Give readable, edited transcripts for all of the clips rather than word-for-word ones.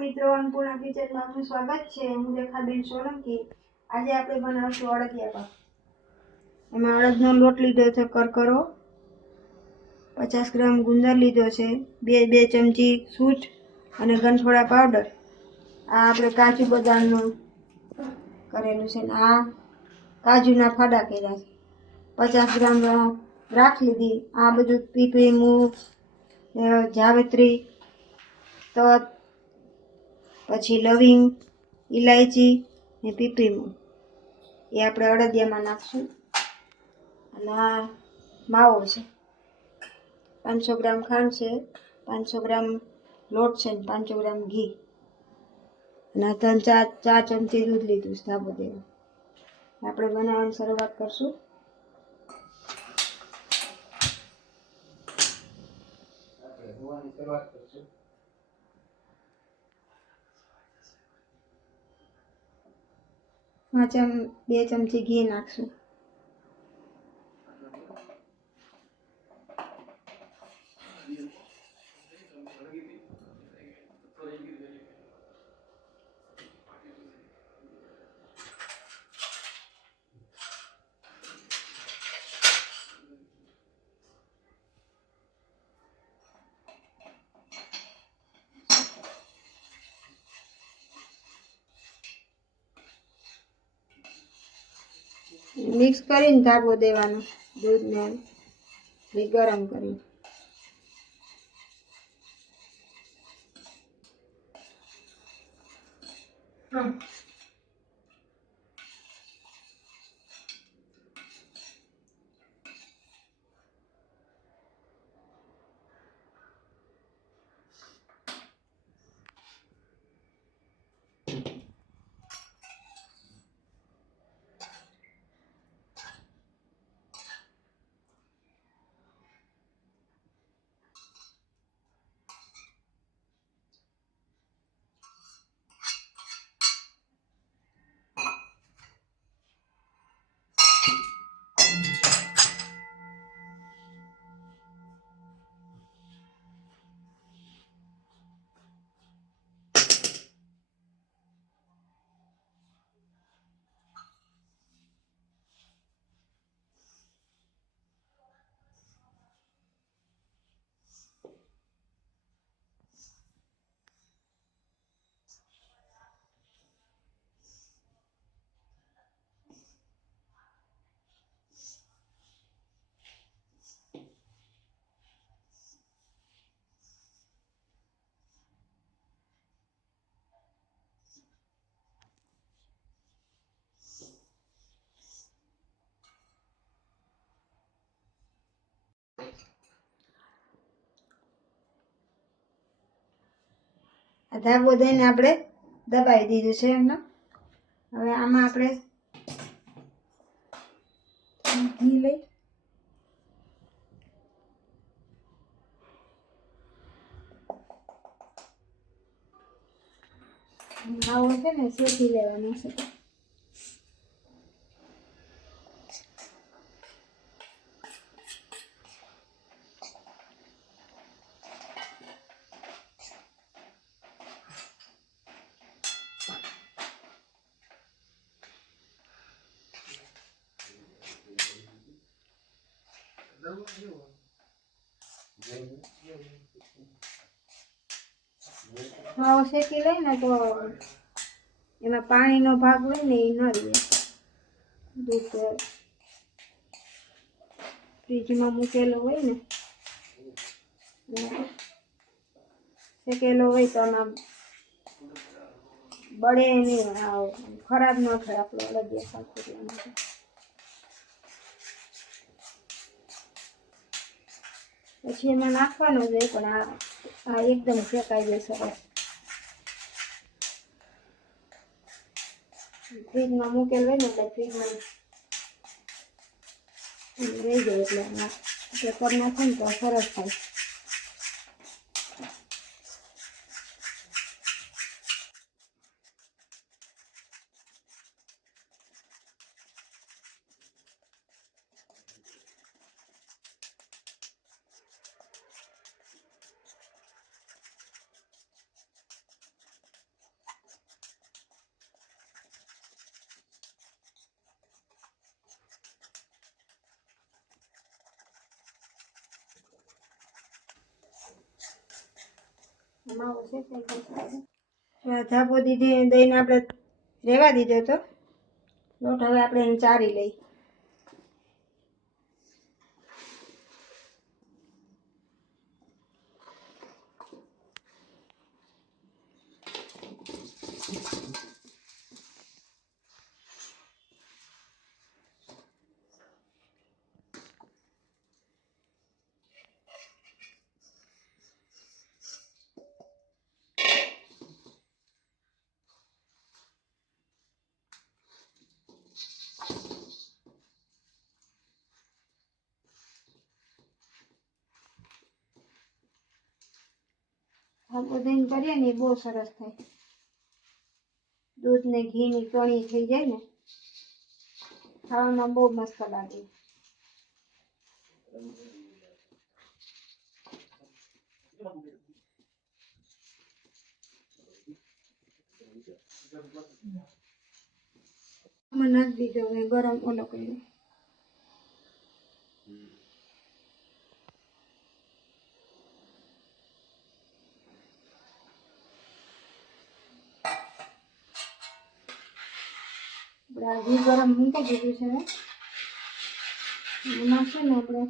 મિત્રો, અન્નપૂર્ણા કિચનમાં આપનું સ્વાગત છે। હું રેખાબેન સોલંકી। આજે આપણે બનાવશું અડદિયા પાક। એમાં અડદનો લોટ લીધો છે કરકરો, 50 ગ્રામ ગુંદર લીધો છે, 2 ચમચી સૂંઠ અને ગંઠોડા પાવડર। આ આપણે કાજુ બદામનું કરેલું છે ને આ કાજુના ફાડા કર્યા છે। 50 ગ્રામ દ્રાક્ષ લીધી। આ બધું પીપળી, મૂગ, જાવેત્રી, તજ, પછી લવિંગ, ઇલાયચી ને પીપળી મૂગ એ આપણે અડદિયામાં નાખશું। અને આ માવો છે, 500 ગ્રામ ખાંડ છે, 500 ગ્રામ લોટ છે ને 500 ગ્રામ ઘી અને 4 ચમચી દૂધ લીધું છે સાબુદાણા। આપણે બનાવવાની શરૂઆત કરશું। પાંચ 2 ચમચી ઘી નાખશું। મિક્સ કરીને ધાબો દેવાનો, દૂધને ગરમ કરીને। ધાબો દઈને આપણે દબાવી દીધું છે એમને। હવે આમાં આપણે ઘી લઈ માવો છે ને શેકી લેવાનો છે। માવો શેકી લઈ ને તો એમાં પાણીનો ભાગ હોય ને એ ન રહે। દૂધ ફ્રીજમાં મૂકેલો હોય ને શેકેલો હોય તો આમાં બળે નહીં, ખરાબ ન થાય આપણો અડદિયા પાક એટલા માટે। પછી એમાં નાખવાનું જ પણ આ એકદમ શેકાઈ જાય સરસ। ફ્રીજમાં મૂકેલ હોય ને એટલે ફ્રીજમાં રહી જાય એટલે કરી નાખે ને તો સરસ થાય। માવો છે ધાબો દીધી દઈને આપણે રેવા દીધો તો લોટ. હવે આપણે એને ચારી લઈ. ધાબો દઈને કરીએ ને એ બહુ સરસ થાય. દૂધ ને ઘી ની કણી થઈ જાય ને ખાવામાં બહુ મસ્ત લાગે. નાખી દીધો હવે ગરમ ઓલો કર્યો. ઘી ગરમ મૂકી દીધું છે. એમાં છે ને આપણે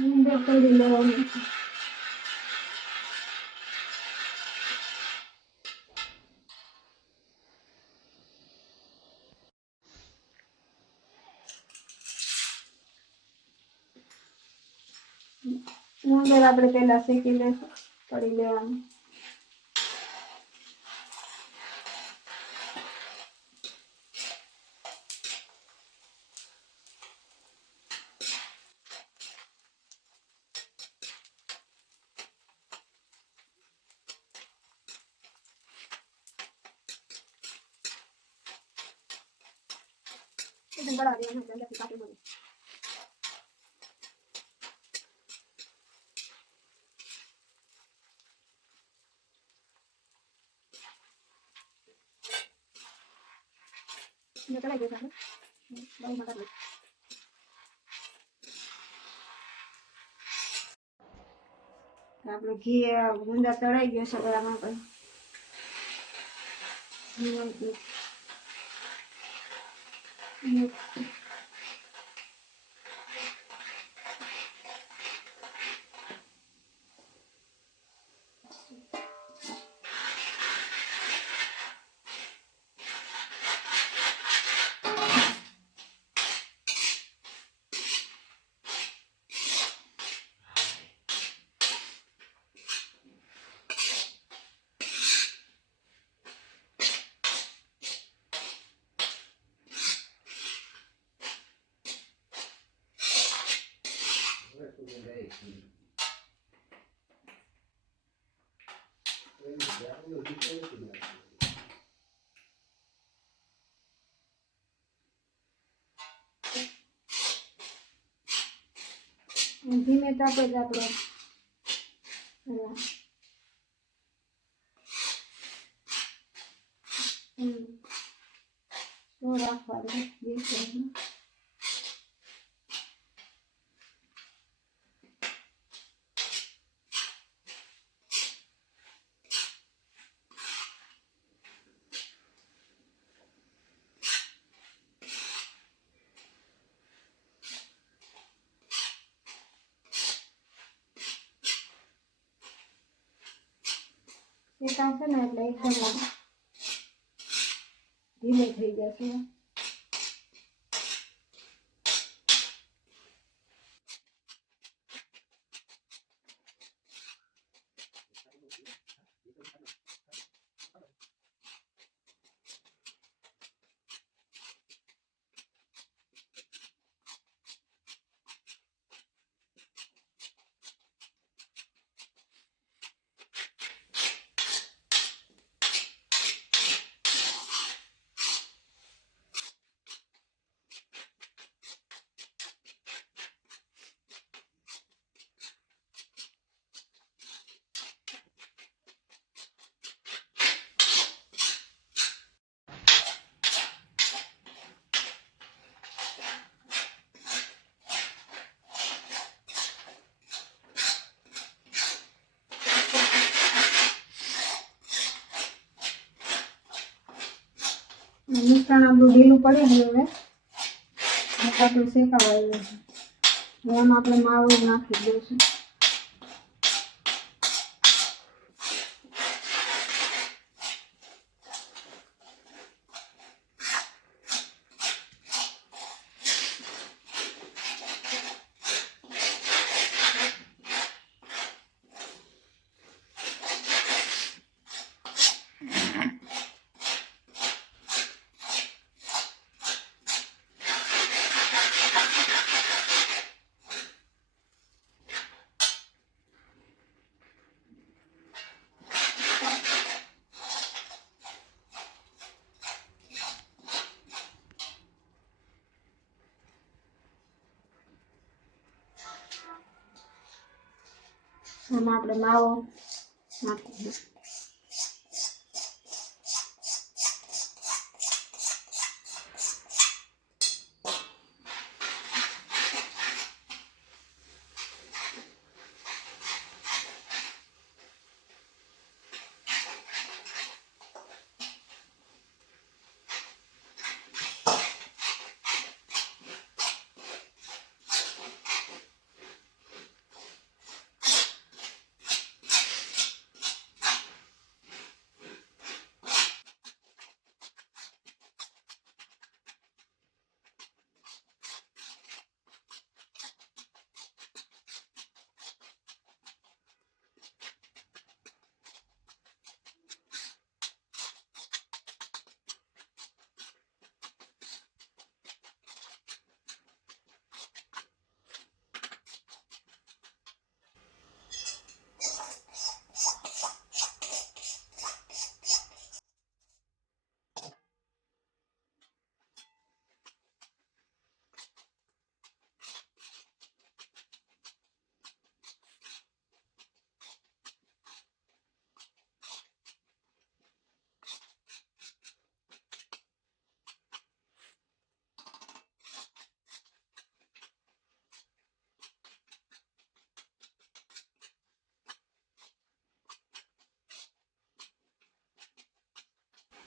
ઊંડો કરી લેવાનું છે. ઉંદર આપણે પહેલા શેકી લઈશું, કરી લેવાનું. બड़ा दिया है जल्दी काटे बोले ये चला गया है भाई मत कर આપણો ઘી ગુંદા તળાઈ ગયો છે. બરાબર પણ ધીમે તાપે જ આપણે રાખવાનું. એ આવશે ને એટલે એકદમ ધીમે થઈ જશે. મિશ્રણ આપણું ઢીલું પડી ગયું હવે બટાટું શેકાવા આવ્યું છે. એમાં આપણે માવો નાખી દઈશું. આમાં આપણે માવો નાખી દઈશું.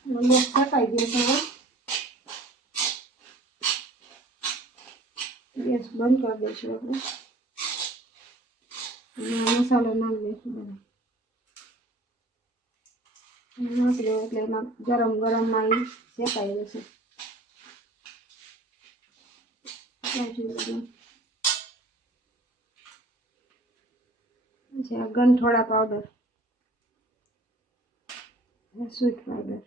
લોટ શેકાઈ ગયો છે. હવે ગેસ બંધ કરી દઈશું આપણે. મસાલો નાખી દઈશું બધા. નાખી દો એટલે એમાં ગરમ ગરમમાં એ શેકાઈ જશે. પછી આ ગંઠોડા પાવડર, સ્વીટ પાવડર,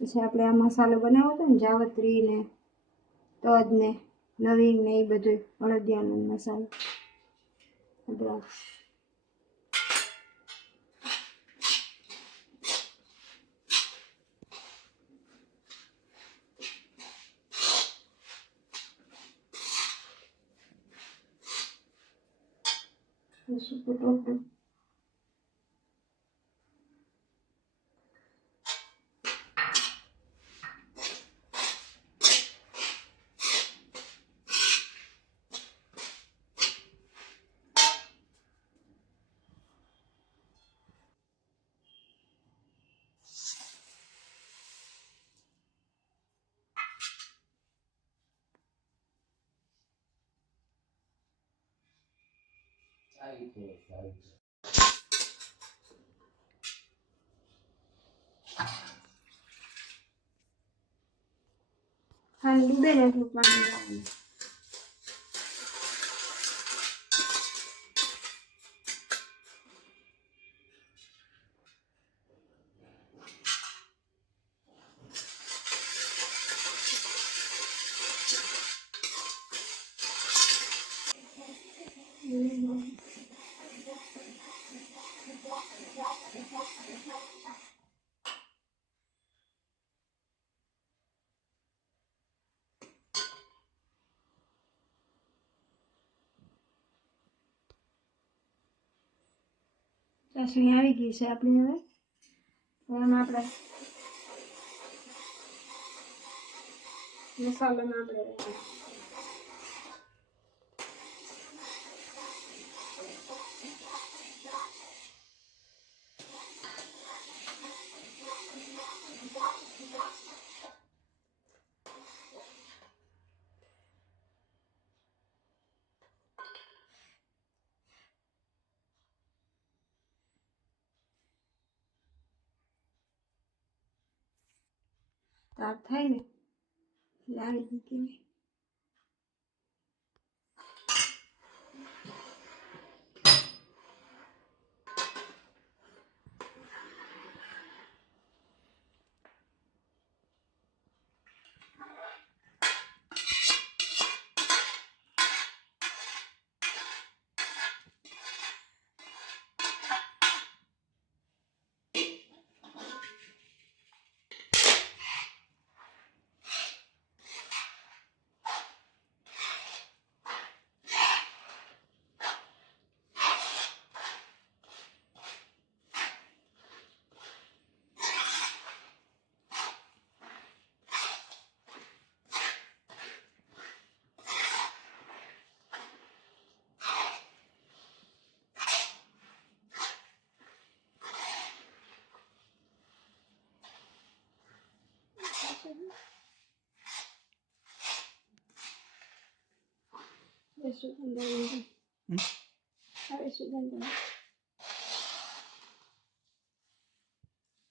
પછી આપણે આ મસાલો બનાવ્યો હતો ને જાવત્રી ને તજ ને લવિંગ ને એ બધું હળદિયાનો મસાલો, અદરક, સૂકું ટોપરું, ખાંડ ડૂબે ને એટલું પાણી નાખવાનું. ચાસણી આવી ગઈ છે આપણી. હવે એમાં આપણે મસાલામાં આપણે તાપ થાય ને લાવી દીધી મેં.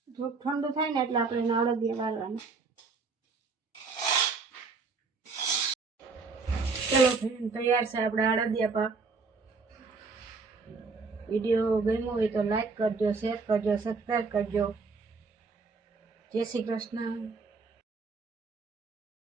થોડુંક ઠંડુ થાય ને એટલે આપણે એને અડદિયા વાળવાના. ચલો ફ્રેન્ડ, તૈયાર છે આપણા અડદિયા પાક. વિડીયો ગમ્યો હોય તો લાઈક કરજો, શેર કરજો, સબસ્ક્રાઈબ કરજો. જય શ્રી કૃષ્ણ.